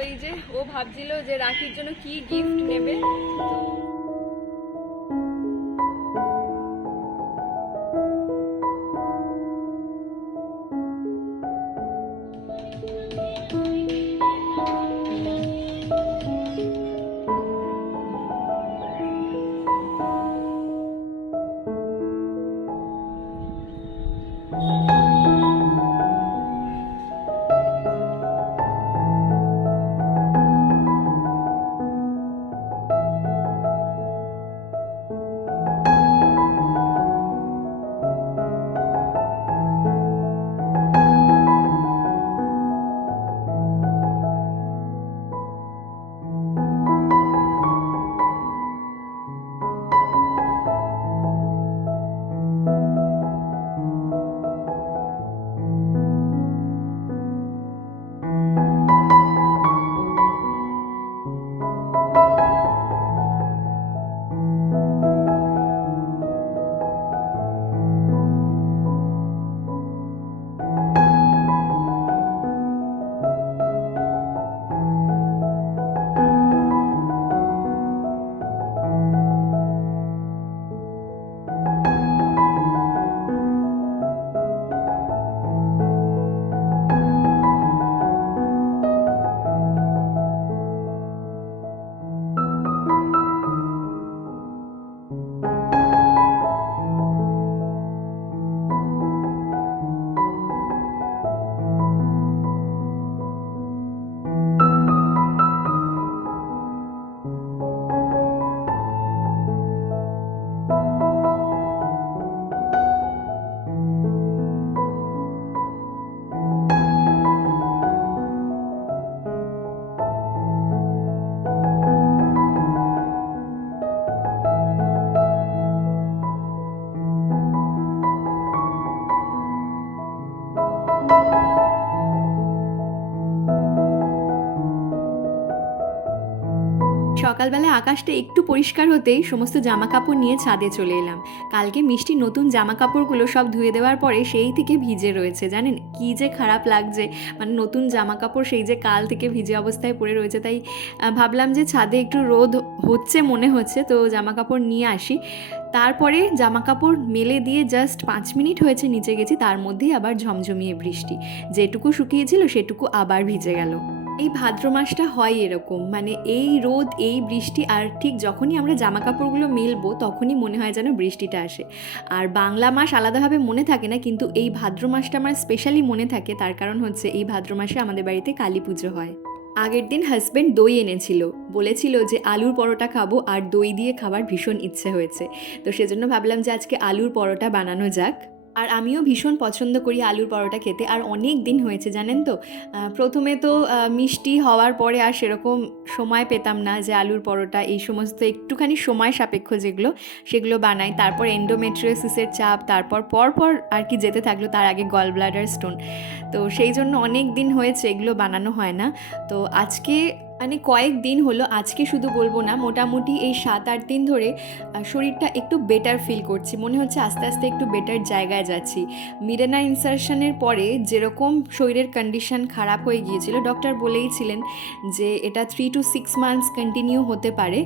এই যে ও ভাবছিল যে রাখির জন্য কি গিফট নেবে তো সকালবেলা আকাশটা একটু পরিষ্কার হতেই সমস্ত জামা কাপড় নিয়ে ছাদে চলে এলাম। কালকে মিষ্টি নতুন জামা কাপড়গুলো সব ধুয়ে দেওয়ার পরে সেই থেকে ভিজে রয়েছে, জানেন? কী যে খারাপ লাগছে। মানে নতুন জামা কাপড় সেই যে কাল থেকে ভিজে অবস্থায় পড়ে রয়েছে, তাই ভাবলাম যে ছাদে একটু রোদ হচ্ছে মনে হচ্ছে, তো জামা কাপড় নিয়ে আসি। তারপরে জামা কাপড় মেলে দিয়ে জাস্ট পাঁচ মিনিট হয়েছে নিচে গেছি, তার মধ্যেই আবার ঝমঝমিয়ে বৃষ্টি। যেটুকু শুকিয়েছিল সেটুকু আবার ভিজে গেল। এই ভাদ্র মাসটা হয় এরকম। মানে এই রোদ, এই বৃষ্টি, আর ঠিক যখনই আমরা জামা কাপড়গুলো মেলবো, তখনই মনে হয় যেন বৃষ্টিটা আসে। আর বাংলা মাস আলাদাভাবে মনে থাকে না, কিন্তু এই ভাদ্র মাসটা আমার স্পেশালি মনে থাকে। তার কারণ হচ্ছে এই ভাদ্র মাসে আমাদের বাড়িতে কালী পুজো হয়। আগের দিন হাজব্যান্ড দই এনেছিল। বলেছিল যে আলুর পরোটা খাব, আর দই দিয়ে খাবার ভীষণ ইচ্ছে হয়েছে। তো সেজন্য ভাবলাম যে আজকে আলুর পরোটা বানানো যাক। আর আমিও ভীষণ পছন্দ করি আলুর পরোটা খেতে, আর অনেক দিন হয়েছে, জানেন তো? প্রথমে তো মিষ্টি হওয়ার পরে আর সেরকম সময় পেতাম না যে আলুর পরোটা, এই সমস্ত একটুখানি সময় সাপেক্ষ যেগুলো, সেগুলো বানাই। তারপর এন্ডোমেট্রিওসিসের চাপ, তারপর পরপর আর কি যেতে থাকল, তার আগে গল ব্লাডার স্টোন তো সেই জন্য অনেক দিন হয়েছে, এগুলো বানানো হয় না। তো আজকে মানে কয়েক দিন হলো, আজকে শুধু বলব না, মোটামুটি এই সাত আট দিন ধরে শরীরটা একটু বেটার ফিল করছি। মনে হচ্ছে আস্তে আস্তে একটু বেটার জায়গায় যাচ্ছি। মিরেনা ইনসারশনের পরে যেরকম শরীরের কন্ডিশন খারাপ হয়ে গিয়েছিল ডক্টর বলেইছিলেন যে এটা three two six months continue হতে পারে।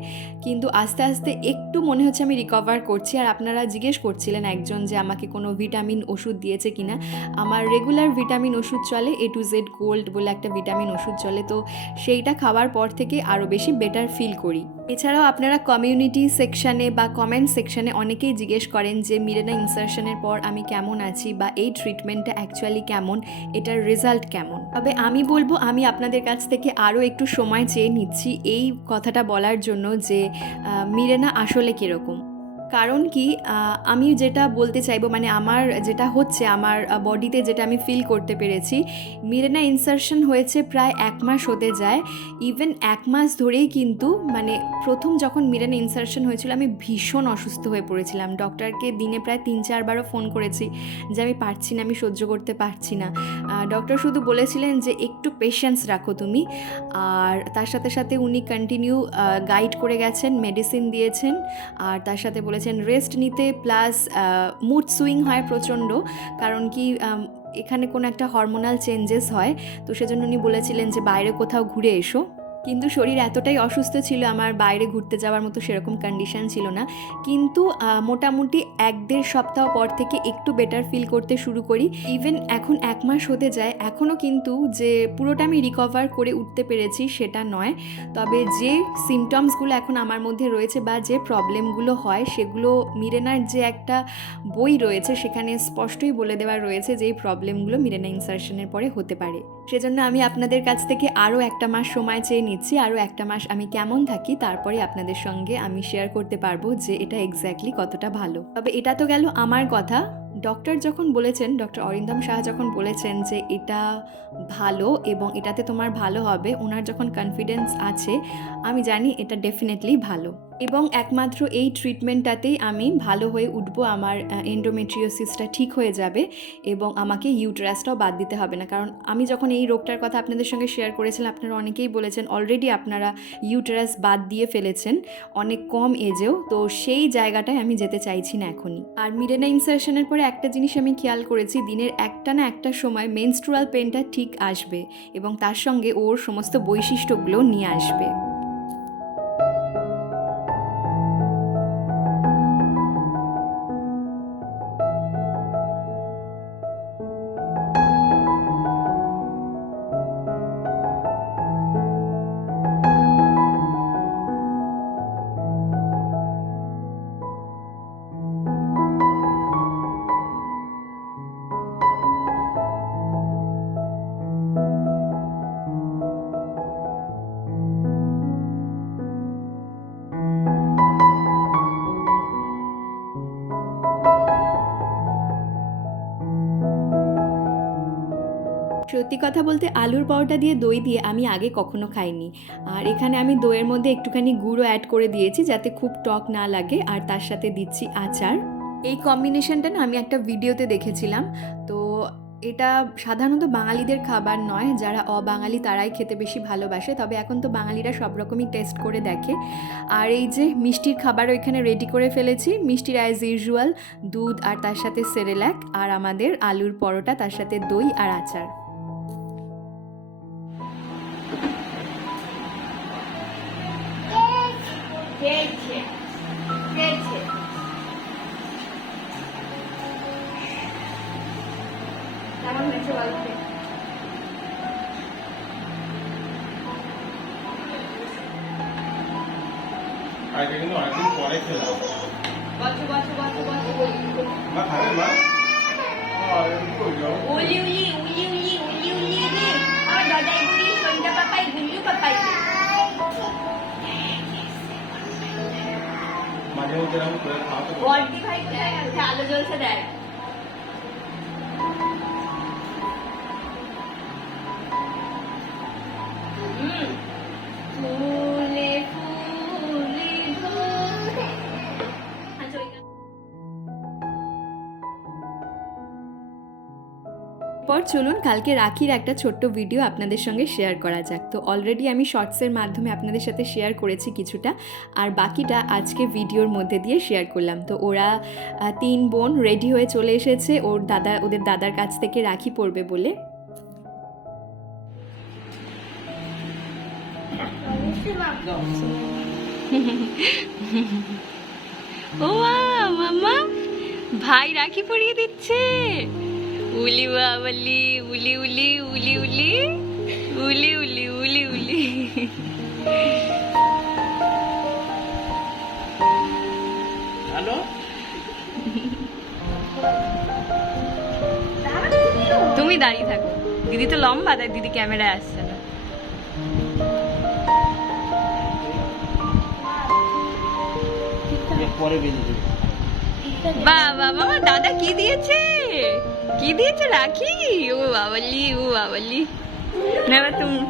কিন্তু আস্তে আস্তে একটু মনে হচ্ছে আমি রিকভার করছি। আর আপনারা জিজ্ঞেস করছিলেন একজন যে আমাকে কোনো ভিটামিন ওষুধ দিয়েছে কিনা। আমার রেগুলার ভিটামিন ওষুধ চলে এ টু জেড গোল্ড বলে একটা ভিটামিন ওষুধ চলে। তো সেইটা খাওয়ার পর থেকে আরও বেশি বেটার ফিল করি। এছাড়াও আপনারা কমিউনিটি সেকশানে বা কমেন্ট সেকশানে অনেকেই জিজ্ঞেস করেন যে, মিরেনা ইনসার্শনের পর আমি কেমন আছি বা এই ট্রিটমেন্টটা অ্যাকচুয়ালি কেমন? এটার রেজাল্ট কেমন? তবে আমি বলব, আমি আপনাদের কাছ থেকে আরও একটু সময় চেয়ে নিচ্ছি এই কথাটা বলার জন্য যে মিরেনা আসলে কীরকম? কারণ কি আমি যেটা বলতে চাইব মানে আমার যেটা হচ্ছে, আমার বডিতে যেটা আমি ফিল করতে পেরেছি মিরেনা ইনসারশন হয়েছে প্রায় এক মাস হতে যায়। ইভেন এক মাস ধরেই কিন্তু মানে প্রথম যখন মিরেনা ইনসারশন হয়েছিল, আমি ভীষণ অসুস্থ হয়ে পড়েছিলাম। ডক্টরকে দিনে প্রায় তিন চারবারও ফোন করেছি যে, আমি পারছি না, আমি সহ্য করতে পারছি না। ডক্টর শুধু বলেছিলেন যে, একটু পেশেন্স রাখো তুমি। আর তার সাথে সাথে উনি কন্টিনিউ গাইড করে গেছেন মেডিসিন দিয়েছেন। আর তার সাথে বলেছেন রেস্ট নিতে প্লাস মুড সুইং হয় প্রচণ্ড। কারণ কি এখানে কোনো একটা হরমোনাল চেঞ্জেস হয়। তো সেজন্য উনি বলেছিলেন যে, বাইরে কোথাও ঘুরে এসো। কিন্তু শরীর এতটাই অসুস্থ ছিল, আমার বাইরে ঘুরতে যাওয়ার মতো সেরকম কন্ডিশন ছিল না। কিন্তু মোটামুটি এক দেড় সপ্তাহ পর থেকে একটু বেটার ফিল করতে শুরু করি। ইভেন এখন এক মাস হতে যায়, এখনও কিন্তু যে পুরোটা আমি রিকভার করে উঠতে পেরেছি সেটা নয়। তবে যে সিমটমসগুলো এখন আমার মধ্যে রয়েছে বা যে প্রবলেমগুলো হয়, সেগুলো মিরেনার যে একটা বই রয়েছে, সেখানে স্পষ্টই বলে দেওয়া রয়েছে যে এই প্রবলেমগুলো মিরেনা ইনসার্শনের পরে হতে পারে। সেজন্য আমি আপনাদের কাছ থেকে আরও একটা মাস সময় চেয়ে নিচ্ছি, আরও একটা মাস আমি কেমন থাকি তারপরে আপনাদের সঙ্গে আমি শেয়ার করতে পারব যে এটা এক্স্যাক্টলি কতটা ভালো। তবে এটা তো গেল আমার কথা। ডক্টর যখন বলেছেন ডক্টর অরিন্দম শাহ যখন বলেছেন যে এটা ভালো এবং এটাতে তোমার ভালো হবে ওনার যখন কনফিডেন্স আছে, আমি জানি এটা ডেফিনেটলি ভালো। এবং একমাত্র এই ট্রিটমেন্টটাতেই আমি ভালো হয়ে উঠবো, আমার এন্ডোমেট্রিওসিসটা ঠিক হয়ে যাবে এবং আমাকে ইউটেরাসটাও বাদ দিতে হবে না। কারণ আমি যখন এই রোগটার কথা আপনাদের সঙ্গে শেয়ার করেছিলাম, আপনারা অনেকেই বলেছেন অলরেডি আপনারা ইউটেরাস বাদ দিয়ে ফেলেছেন, অনেক কম এজেও তো সেই জায়গাটায় আমি যেতে চাইছি না এখনই। আর মিডেনা ইনসার্শনের পরে একটা জিনিস আমি খেয়াল করেছি, দিনের একটা না একটা সময় মেনস্ট্রুয়াল পেনটা ঠিক আসবে এবং তার সঙ্গে ওর সমস্ত বৈশিষ্ট্যগুলো নিয়ে আসবে। সত্যি কথা বলতে আলুর পরোটা দিয়ে দই দিয়ে আমি আগে কখনো খাইনি। আর এখানে আমি দইয়ের মধ্যে একটুখানি গুঁড়ো অ্যাড করে দিয়েছি যাতে খুব টক না লাগে। আর তার সাথে দিচ্ছি আচার। এই কম্বিনেশনটা না আমি একটা ভিডিওতে দেখেছিলাম। তো এটা সাধারণত বাঙালিদের খাবার নয়। যারা অবাঙালি তারাই খেতে বেশি ভালোবাসে। তবে এখন তো বাঙালিরা সব রকমই টেস্ট করে দেখে। আর এই যে মিষ্টির খাবারও এখানে রেডি করে ফেলেছি। মিষ্টির অ্যাজ ইউজুয়াল দুধ আর তার সাথে সেরেল্যাক আর আমাদের আলুর পরোটা, তার সাথে দই আর আচার। খেয়েছে খেয়েছে কেমন হয়েছে বলতে? আজকে কিন্তু অনেকদিন পরে খেলাম বছর বছর বছর বছর মা খাবে মা? আর একটু আলো জ্বলছে দেখ পর চলুন কালকে রাখির একটা ছোট্ট ভিডিও আপনাদের সঙ্গে শেয়ার করা যাক। তো অলরেডি আমি শর্টসের মাধ্যমে আপনাদের সাথে শেয়ার করেছি কিছুটা, আর বাকিটা আজকে ভিডিওর মধ্যে দিয়ে শেয়ার করলাম। তো ওরা তিন বোন রেডি হয়ে চলে এসেছে, ওর দাদা, ওদের দাদার কাছ থেকে রাখি পড়বে বলে। ও মামা, ভাই রাখি পরিয়ে দিচ্ছে। উলি বাবলি উলি উলি উলি উলি উলি উলি উলি উলি হ্যালো তুমি দাঁড়িয়ে থাকো। দিদি তো লম্বা তাই দিদি ক্যামেরায় আসছে না। বাবা বাবা দাদা কি দিয়েছে? কি দিয়েছে রাখি? ও বাবালি ও বাবালি। না তুমি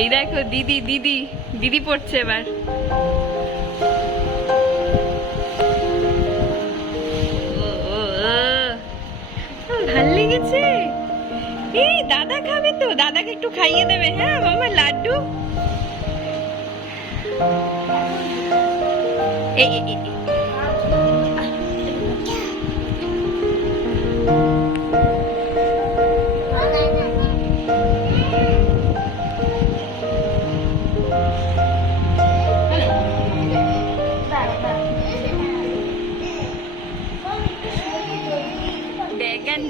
এই দেখো, দিদি দিদি দিদি পড়ছে এবার। ভালো লেগেছে। এই, দাদা খাবে তো, দাদাকে একটু খাইয়ে দেবে হ্যাঁ মামা, লাড্ডু। এই।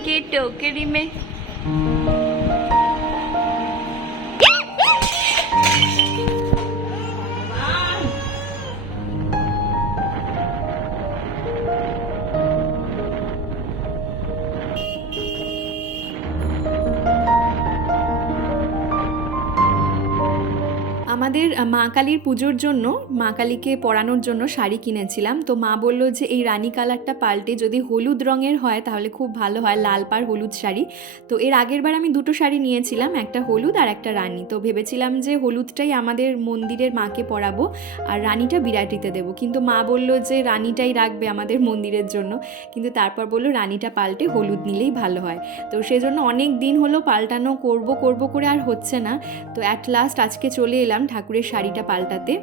की टोकरी में। আমাদের মা কালীর পুজোর জন্য, মা কালীকে পরানোর জন্য শাড়ি কিনেছিলাম। তো মা বলল যে, এই রানী কালারটা পাল্টে যদি হলুদ রঙের হয়, তাহলে খুব ভালো হয়, লাল পাড় হলুদ শাড়ি। তো এর আগের বার আমি দুটো শাড়ি নিয়েছিলাম, একটা হলুদ আর একটা রানী। তো ভেবেছিলাম যে, হলুদটাই আমাদের মন্দিরের মাকে পরাবো আর রানীটা বিরাটিতে দেবো। কিন্তু মা বলল যে, রানীটাই রাখবে আমাদের মন্দিরের জন্য। কিন্তু তারপর বলল, রানীটা পাল্টে হলুদ নিলেই ভালো হয়। তো সেজন্য অনেক দিন হলো পাল্টানো, করব করব করে আর হচ্ছে না। তো অ্যাট লাস্ট আজকে চলে এলাম ঠাকুরের শাড়িটা পাল্টাতে।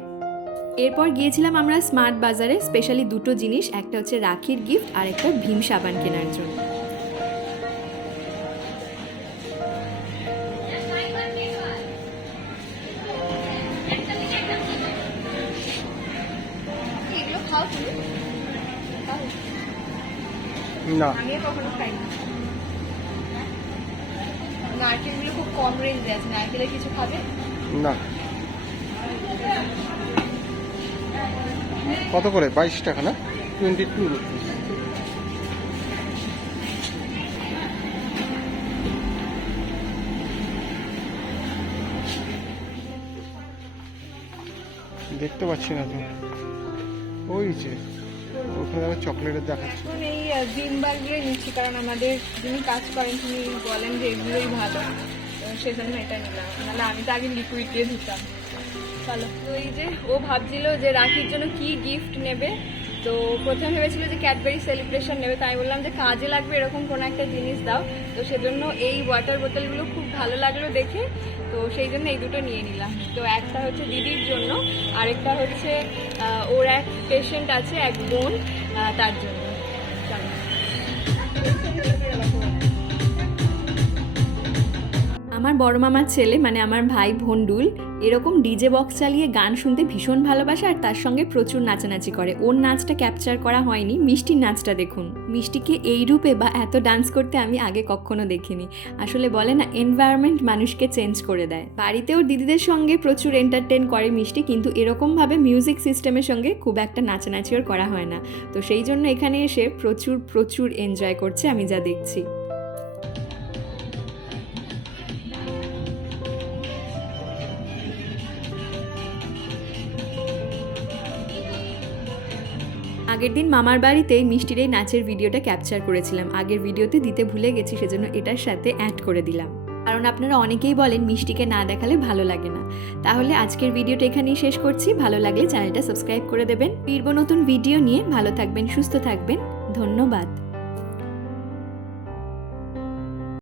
এরপর গিয়েছিলাম আমরা স্মার্ট বাজারে স্পেশালি দুটো জিনিস একটা হচ্ছে রাখির গিফট আর একটা ভীম সাবান কেনার জন্য। না। নারকেলগুলো খুব কম রেঞ্জে আছে। নারকেলের কিছু খাবে? না। কত করে? বাইশ টাকা না? টোয়েন্টি টু দেখতে পাচ্ছি না তো। ওই যে, ওখানে আবার চকলেটের দেখাচ্ছে। এই জিমবারগুলোই নিচ্ছি, কারণ আমাদের যিনি কাজ করেন, তিনি বলেন যে এগুলোই ভালো। সেজন্য এটা নিলাম। নাহলে আমি তো আগে লিকুইড দিয়ে ধুতাম। চলো। তো এই যে ও ভাবছিল যে রাখির জন্য কি গিফট নেবে, তো প্রথমে ভেবেছিল যে ক্যাডবেরি সেলিব্রেশন নেবে, তাই বললাম যে কাজে লাগবে এরকম কোনো একটা জিনিস দাও। তো সেজন্য এই ওয়াটার বোতলগুলো খুব ভালো লাগল দেখে, তো সেই জন্য এই দুটো নিয়ে নিলাম। তো একটা হচ্ছে দিদির জন্য, আরেকটা হচ্ছে ওর এক পেশেন্ট আছে, এক বোন তার জন্য। আমার বড় মামার ছেলে মানে আমার ভাই ভন্ডুল এরকম ডিজে বক্স চালিয়ে গান শুনতে ভীষণ ভালোবাসে আর তার সঙ্গে প্রচুর নাচানাচি করে। ওর নাচটা ক্যাপচার করা হয়নি, মিষ্টির নাচটা দেখুন। মিষ্টিকে এই রূপে বা এত ডান্স করতে আমি আগে কখনো দেখিনি। আসলে বলে না এনভায়রনমেন্ট মানুষকে চেঞ্জ করে দেয়। বাড়িতেও দিদিদের সঙ্গে প্রচুর এন্টারটেন করে মিষ্টি, কিন্তু এরকমভাবে মিউজিক সিস্টেমের সঙ্গে খুব একটা নাচানাচি ওর করা হয় না। তো সেই জন্য এখানে এসে প্রচুর প্রচুর এনজয় করছে আমি যা দেখছি। আগের দিন মামার বাড়িতে মিষ্টির এই নাচের ভিডিওটা ক্যাপচার করেছিলাম। আগের ভিডিওতে দিতে ভুলে গেছি, সেজন্য এটার সাথে অ্যাড করে দিলাম। কারণ আপনারা অনেকেই বলেন মিষ্টিকে না দেখালে ভালো লাগে না। তাহলে আজকের ভিডিওটা এখানেই শেষ করছি। ভালো লাগলে চ্যানেলটা সাবস্ক্রাইব করে দেবেন। ফিরবো নতুন ভিডিও নিয়ে। ভালো থাকবেন, সুস্থ থাকবেন। ধন্যবাদ।